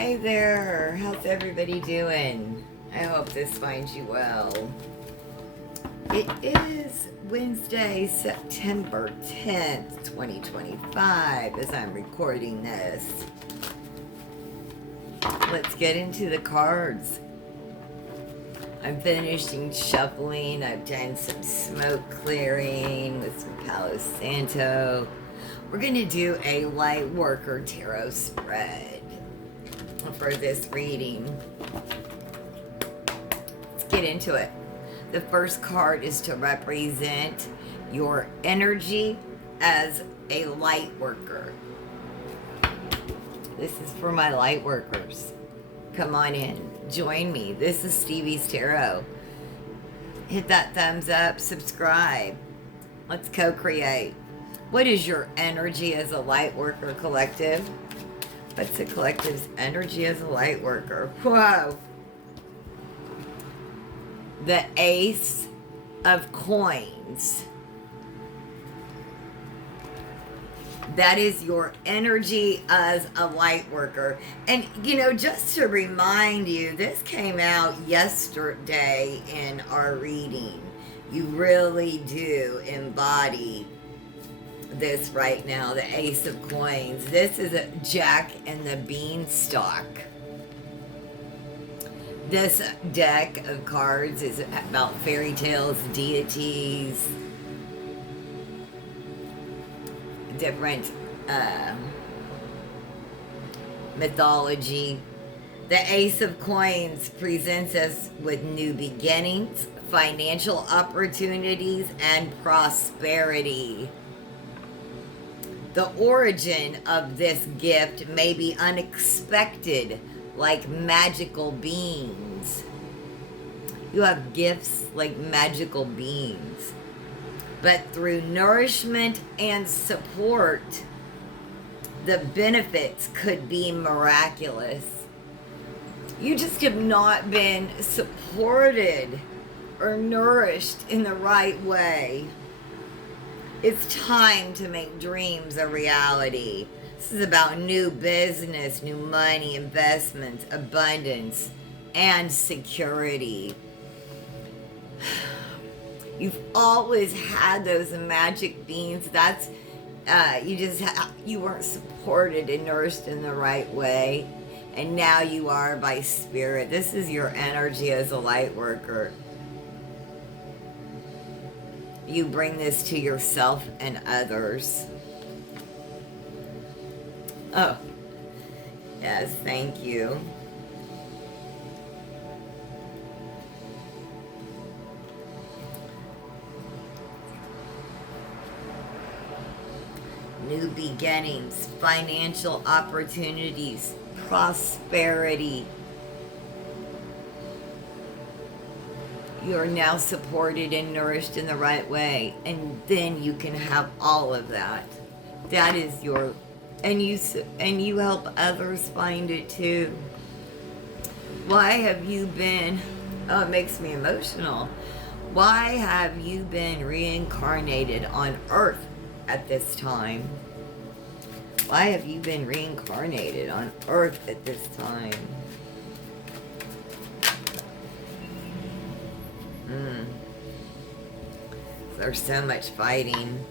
Hey there, how's everybody doing? I hope this finds you well. It is Wednesday, September 10th, 2025, as I'm recording this. Let's get into the cards. I'm finishing shuffling. I've done some smoke clearing with some Palo Santo. We're going to do a light worker tarot spread for this reading. Let's get into it. The first card is to represent your energy as a light worker. This is for my light workers. Come on in. Join me. This is Stevie's Tarot. Hit that thumbs up. Subscribe. Let's co-create. What is your energy as a light worker, collective? What's the collective's energy as a light worker? Whoa. The Ace of Coins. That is your energy as a light worker. And, you know, just to remind you, this came out yesterday in our reading. You really do embody this right now, the Ace of Coins. This is a Jack and the Beanstalk. This deck of cards is about fairy tales, deities, different mythology. The Ace of Coins presents us with new beginnings, financial opportunities, and prosperity. The origin of this gift may be unexpected, like magical beans. You have gifts like magical beans. But through nourishment and support, the benefits could be miraculous. You just have not been supported or nourished in the right way. It's time to make dreams a reality. This is about new business, new money, investments, abundance, and security. You've always had those magic beans. That's you weren't supported and nourished in the right way, and now you are by spirit. This is your energy as a light worker. You bring this to yourself and others. Oh, yes, thank you. New beginnings, financial opportunities, prosperity. You are now supported and nourished in the right way, and then you can have all of that. That is your, and you help others find it too. Why have you been, oh, it makes me emotional. Why have you been reincarnated on Earth at this time? Why have you been reincarnated on Earth at this time? There's so much fighting.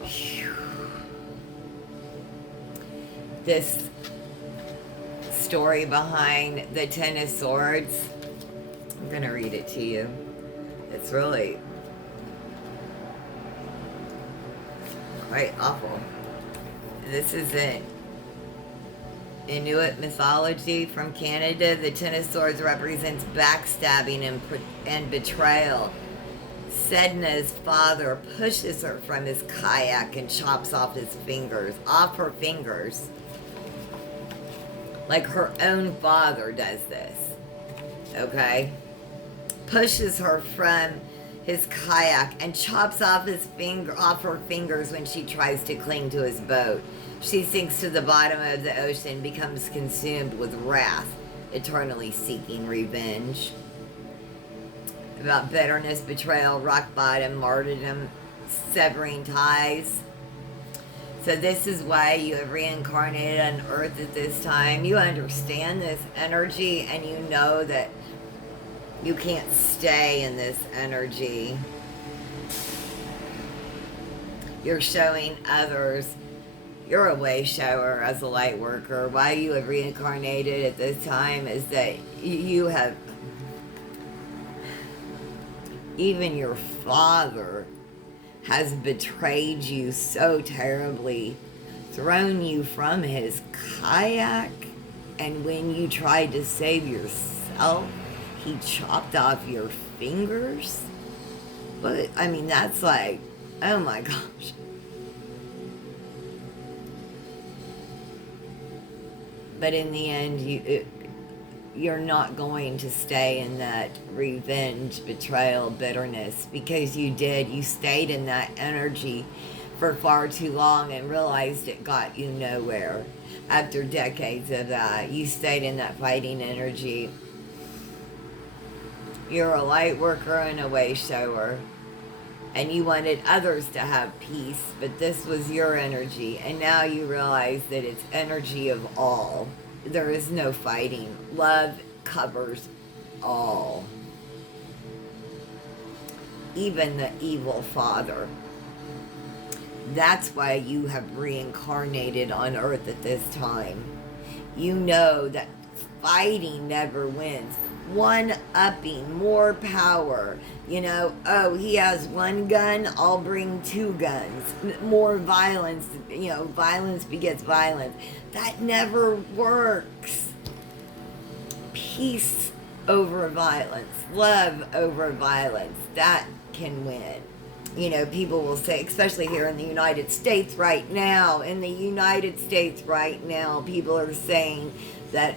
Whew. This story behind the Ten of Swords, I'm going to read it to you. It's really quite awful. This is an Inuit mythology from Canada. The Ten of Swords represents backstabbing and betrayal. Sedna's father pushes her from his kayak and chops off her fingers. Like her own father does this. Okay? Pushes her from his kayak and chops off her fingers when she tries to cling to his boat. She sinks to the bottom of the ocean, becomes consumed with wrath, eternally seeking revenge. about bitterness, betrayal, rock bottom, martyrdom, severing ties. So this is why you have reincarnated on Earth at this time. You understand this energy and you know that you can't stay in this energy. You're showing others. You're a way shower as a light worker. Why you have reincarnated at this time is that you have, even your father has betrayed you so terribly, thrown you from his kayak, and when you tried to save yourself, he chopped off your fingers. But I mean, that's like, oh my gosh. But in the end, you're not going to stay in that revenge, betrayal, bitterness, because you did. You stayed in that energy for far too long and realized it got you nowhere. After decades of that, you stayed in that fighting energy. You're a light worker and a way shower. And you wanted others to have peace, but this was your energy. And now you realize that it's energy of all. There is no fighting. Love covers all. Even the evil father. That's why you have reincarnated on Earth at this time. You know that fighting never wins. One-upping, more power. You know, oh, he has one gun, I'll bring two guns. More violence, you know, violence begets violence. That never works. Peace over violence, love over violence, that can win. You know, people will say, especially here in the United States right now, people are saying that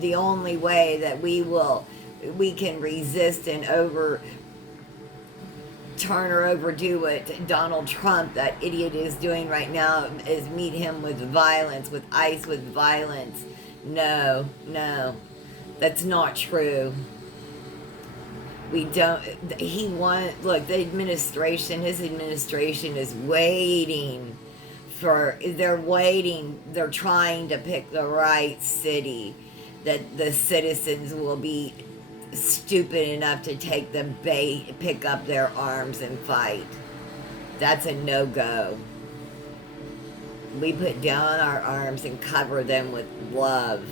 the only way that we can resist and turn or overdo what Donald Trump, that idiot, is doing right now, is meet him with violence, with ice, with violence. No, that's not true. We don't, look, his administration is waiting they're trying to pick the right city that the citizens will be stupid enough to take the bait, pick up their arms and fight. That's a no-go. We put down our arms and cover them with love.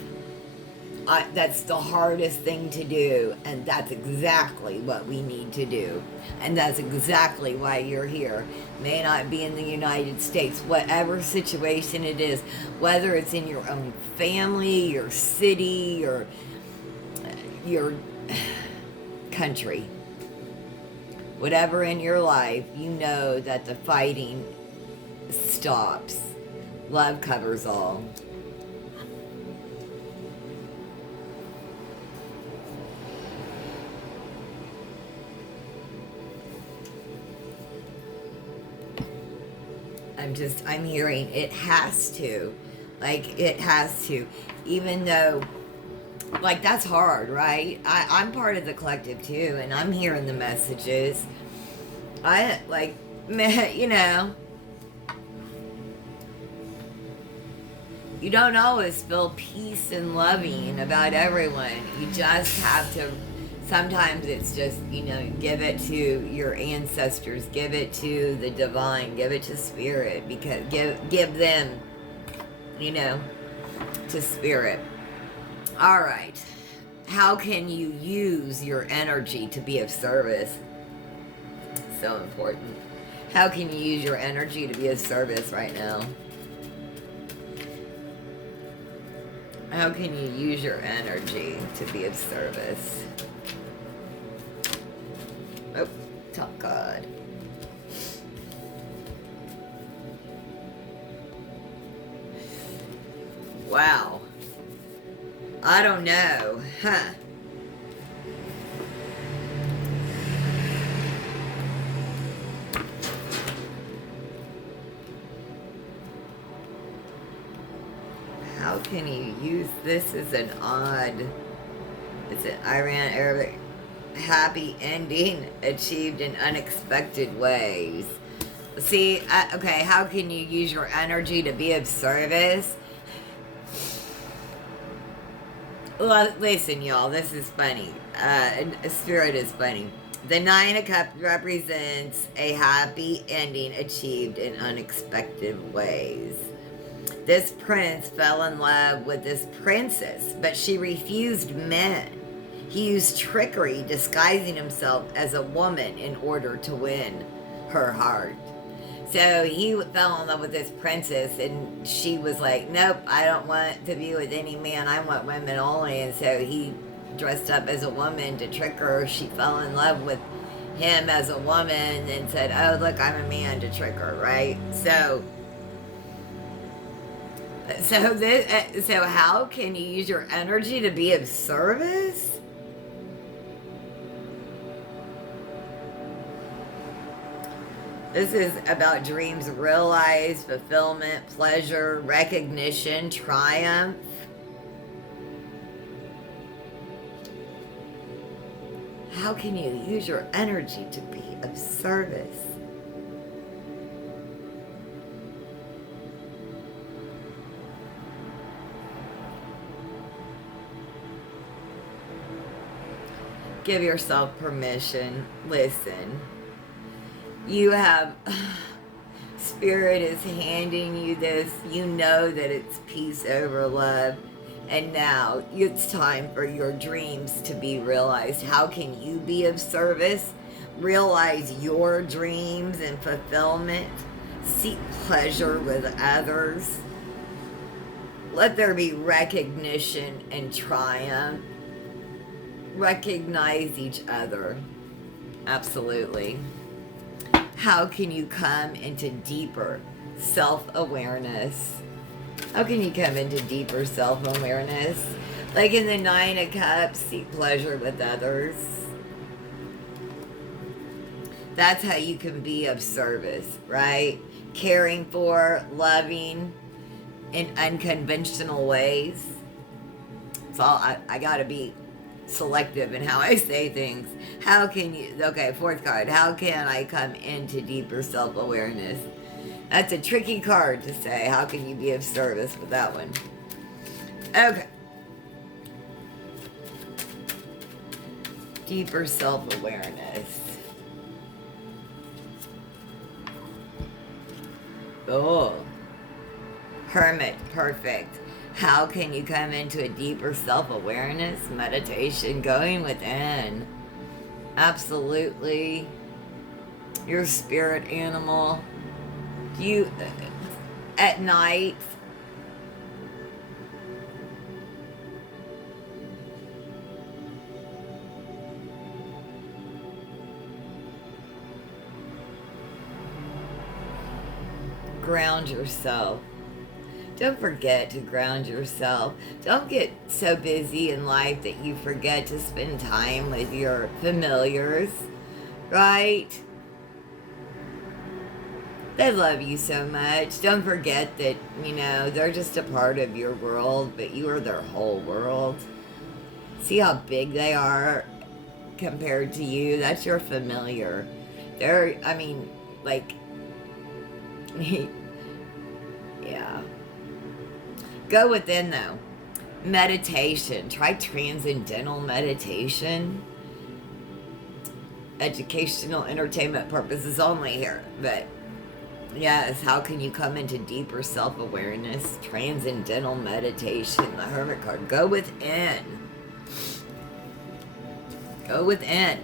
That's the hardest thing to do, and that's exactly what we need to do. And that's exactly why you're here. May not be in the United States, whatever situation it is, whether it's in your own family, your city, or your country. Whatever in your life, you know that the fighting stops. Love covers all. I'm hearing it has to. Like, it has to. Even though, like, that's hard, right? I'm part of the collective too, and I'm hearing the messages. You know, you don't always feel peace and loving about everyone. You just have to. Sometimes it's just, you know, give it to your ancestors, give it to the divine, give it to spirit, because give them, you know, to spirit. All right. How can you use your energy to be of service? So important. How can you use your energy to be of service right now? How can you use your energy to be of service? Oh, top God. Wow. I don't know. Huh. How can you use this as an odd... It's an Iran Arabic happy ending achieved in unexpected ways. See, okay, how can you use your energy to be of service? Well, listen, y'all, this is funny. Spirit is funny. The Nine of Cups represents a happy ending achieved in unexpected ways. This prince fell in love with this princess, but she refused men. He used trickery, disguising himself as a woman in order to win her heart. So he fell in love with this princess, and she was like, nope, I don't want to be with any man. I want women only. And so he dressed up as a woman to trick her. She fell in love with him as a woman and said, oh, look, I'm a man, to trick her, right? So how can you use your energy to be of service? This is about dreams realized, fulfillment, pleasure, recognition, triumph. How can you use your energy to be of service? Give yourself permission. Listen. You have, Spirit is handing you this. You know that it's peace over love. And now it's time for your dreams to be realized. How can you be of service? Realize your dreams and fulfillment. Seek pleasure with others. Let there be recognition and triumph. Recognize each other. Absolutely. How can you come into deeper self-awareness? How can you come into deeper self-awareness? Like in the Nine of Cups, seek pleasure with others. That's how you can be of service, right? Caring for, loving in unconventional ways. So I gotta be selective in how I say things. How can you, okay, fourth card, how can I come into deeper self-awareness? That's a tricky card to say. How can you be of service with that one? Okay. Deeper self-awareness. Oh. Hermit, perfect. How can you come into a deeper self-awareness? Meditation, going within. Absolutely. Your spirit animal. You, at night, ground yourself. Don't forget to ground yourself. Don't get so busy in life that you forget to spend time with your familiars, right? They love you so much. Don't forget that, you know, they're just a part of your world, but you are their whole world. See how big they are compared to you? That's your familiar. They're, I mean, like, yeah. Go within, though. Meditation. Try transcendental meditation. Educational, entertainment purposes only here. But, yes, how can you come into deeper self-awareness? Transcendental meditation. The Hermit card. Go within. Go within.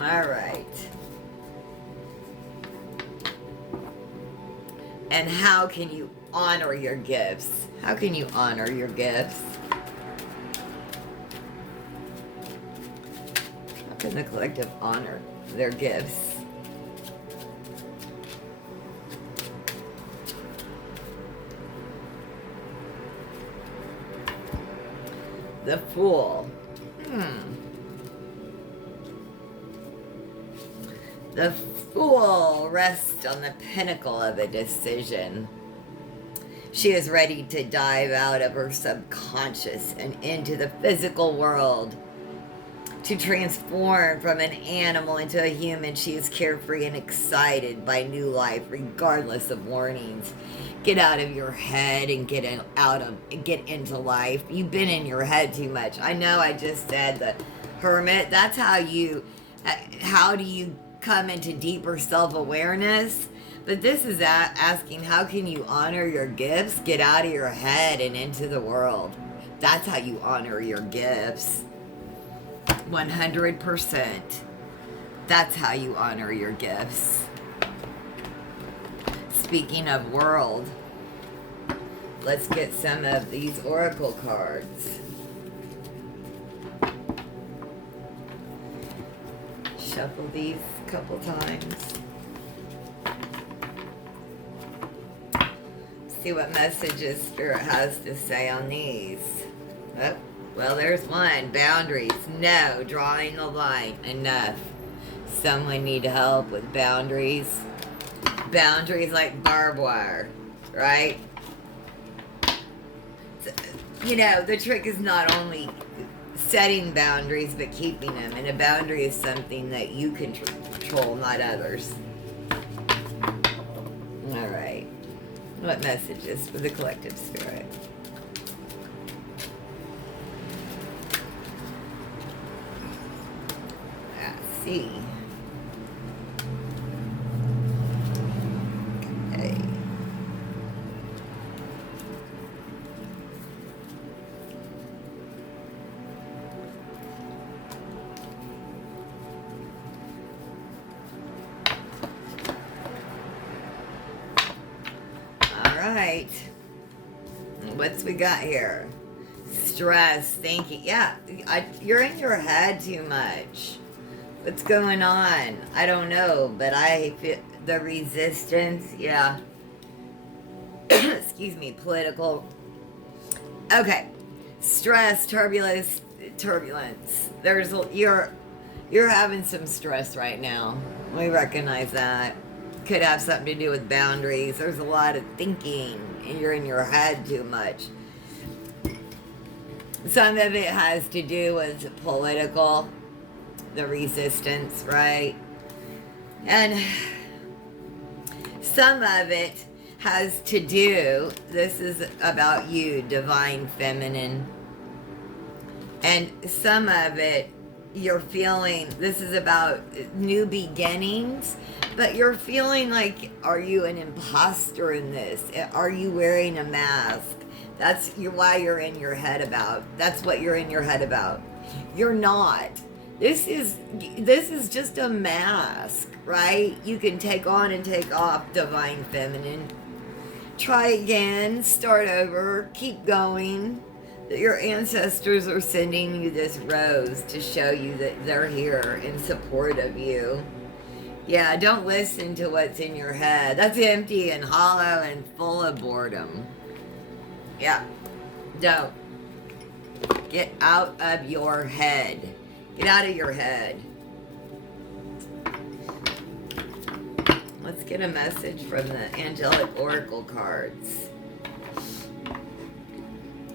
All right. And how can you honor your gifts? How can you honor your gifts? How can the collective honor their gifts? The Fool. The Fool rests on the pinnacle of a decision. She is ready to dive out of her subconscious and into the physical world. To transform from an animal into a human, she is carefree and excited by new life, regardless of warnings. Get out of your head and get into life. You've been in your head too much. I know I just said the hermit. That's how do you come into deeper self-awareness? But this is asking, how can you honor your gifts? Get out of your head and into the world. That's how you honor your gifts. 100%. That's how you honor your gifts. Speaking of world, let's get some of these oracle cards. Shuffle these a couple times. See what messages Spirit has to say on these. Oh, well, there's one. Boundaries. No. Drawing a line. Enough. Someone need help with boundaries. Boundaries like barbed wire, right? You know, the trick is not only setting boundaries, but keeping them. And a boundary is something that you can control, not others. All right. What messages for the collective spirit? Let's see. Okay. Right. What's we got here? Stress, thinking. Yeah, you're in your head too much. What's going on? I don't know, but I feel the resistance. Yeah. Excuse me. Political. Okay. Stress, turbulence. You're having some stress right now. We recognize that. Could have something to do with boundaries. There's a lot of thinking and you're in your head too much. Some of it has to do with political, the resistance, right? And some of it has to do, this is about you, divine feminine. And some of it, you're feeling, this is about new beginnings. But you're feeling like, are you an imposter in this? Are you wearing a mask? That's why you're in your head about. That's what you're in your head about. You're not. This is just a mask, right? You can take on and take off, divine feminine. Try again, start over, keep going. Your ancestors are sending you this rose to show you that they're here in support of you. Yeah, don't listen to what's in your head. That's empty and hollow and full of boredom. Yeah, don't. Get out of your head. Get out of your head. Let's get a message from the angelic oracle cards.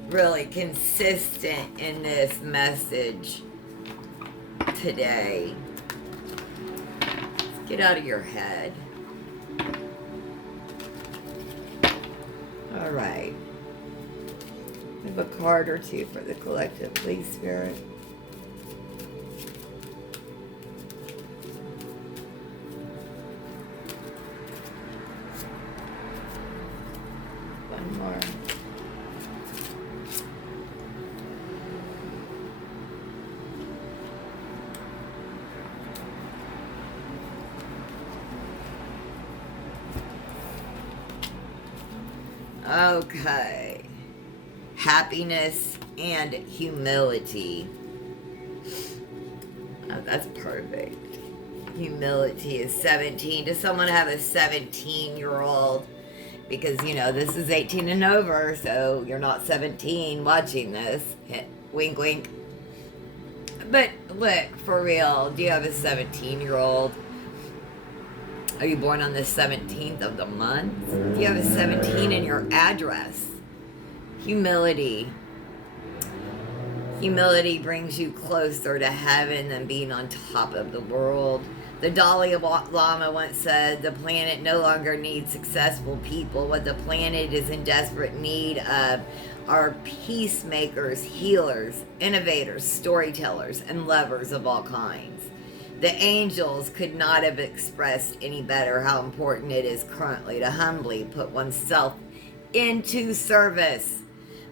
Really consistent in this message today. Get out of your head. All right. I have a card or two for the collective, please, Spirit. One more. Okay. Happiness and humility. Oh, that's perfect. Humility is 17. Does someone have a 17-year-old? Because, you know, this is 18 and over, so you're not 17 watching this. Wink, wink. But look, for real, do you have a 17-year-old? Are you born on the 17th of the month? Do you have a 17 in your address? Humility. Humility brings you closer to heaven than being on top of the world. The Dalai Lama once said, the planet no longer needs successful people. What the planet is in desperate need of are peacemakers, healers, innovators, storytellers, and lovers of all kinds. The angels could not have expressed any better how important it is currently to humbly put oneself into service.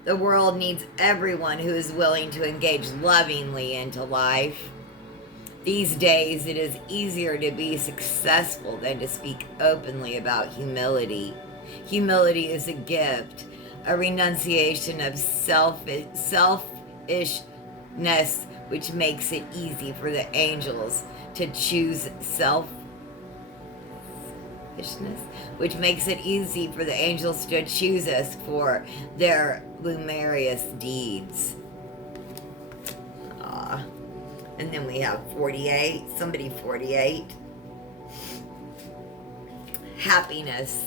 The world needs everyone who is willing to engage lovingly into life. These days, it is easier to be successful than to speak openly about humility. Humility is a gift, a renunciation of selfishness, which makes it easy for the angels to choose which makes it easy for the angels to choose us for their luminous deeds. And then we have 48, somebody 48. Happiness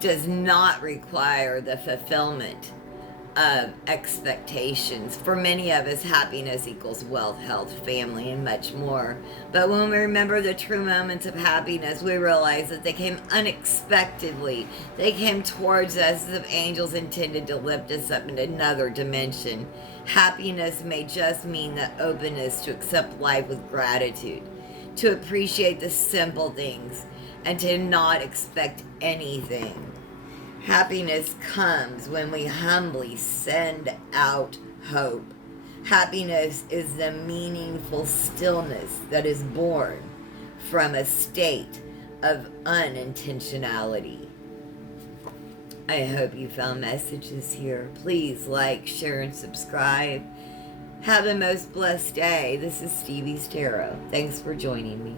does not require the fulfillment of expectations. For many of us, happiness equals wealth, health, family, and much more. But when we remember the true moments of happiness, we realize that they came unexpectedly. They came towards us as if angels intended to lift us up in another dimension. Happiness may just mean the openness to accept life with gratitude, to appreciate the simple things, and to not expect anything. Happiness comes when we humbly send out hope. Happiness is the meaningful stillness that is born from a state of unintentionality. I hope you found messages here. Please like, share, and subscribe. Have a most blessed day. This is Stevie's Tarot. Thanks for joining me.